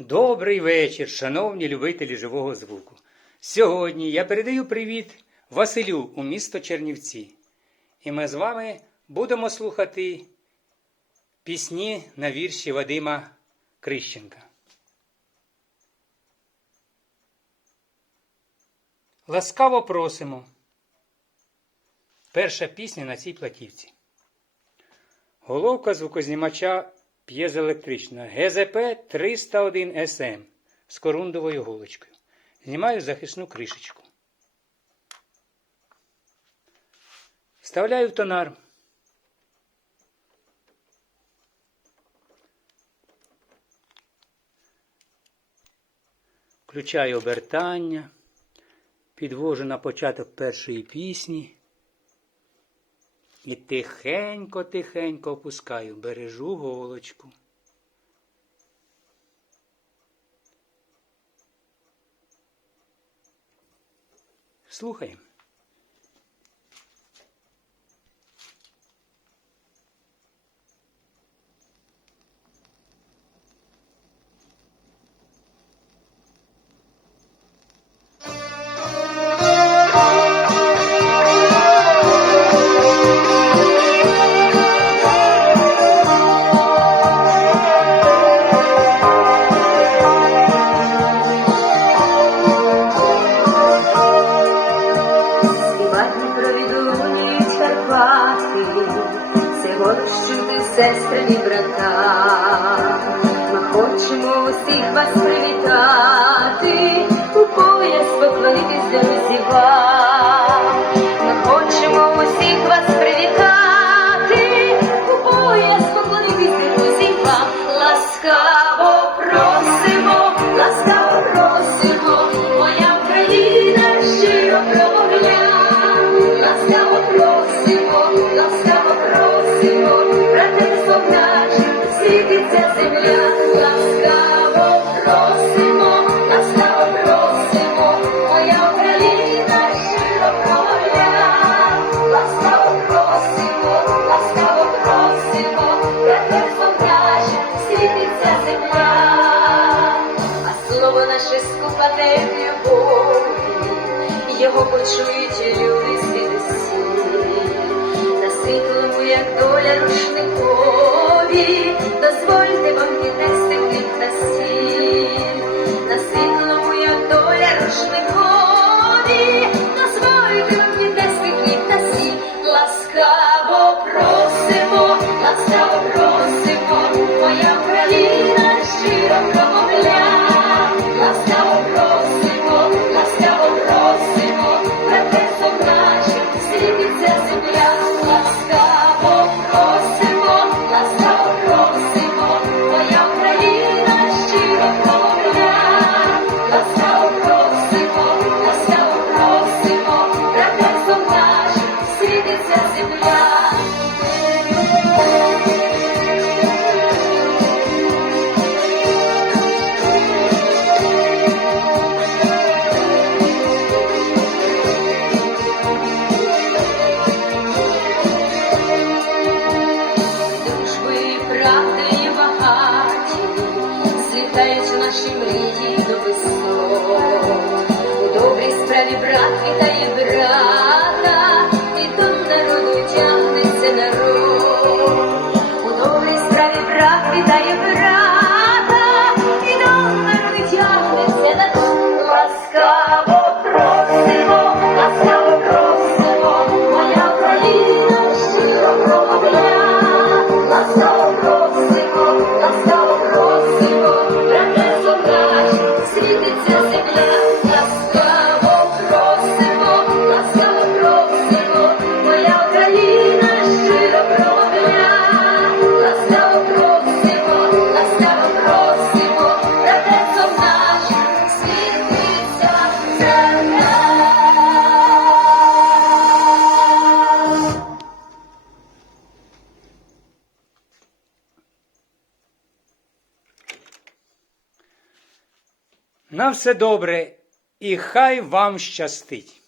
Добрий вечір, шановні любителі живого звуку. Сьогодні я передаю привіт Василю у місто Чернівці, і ми з вами будемо слухати пісні на вірші Вадима Крищенка. Ласкаво просимо. Перша пісня на цій платівці. Головка звукознімача п'єзоелектрична ГЗП 301 СМ з ем корундовою голочкою. Знімаю захисну кришечку. Вставляю в тонар. Включаю обертання, підвожу на початок першої пісні. І тихенько-тихенько опускаю, бережу голочку. Слухаємо. sestre ni brata. Ma hoćemo небі волі, його почують люди. На все добре і хай вам щастить!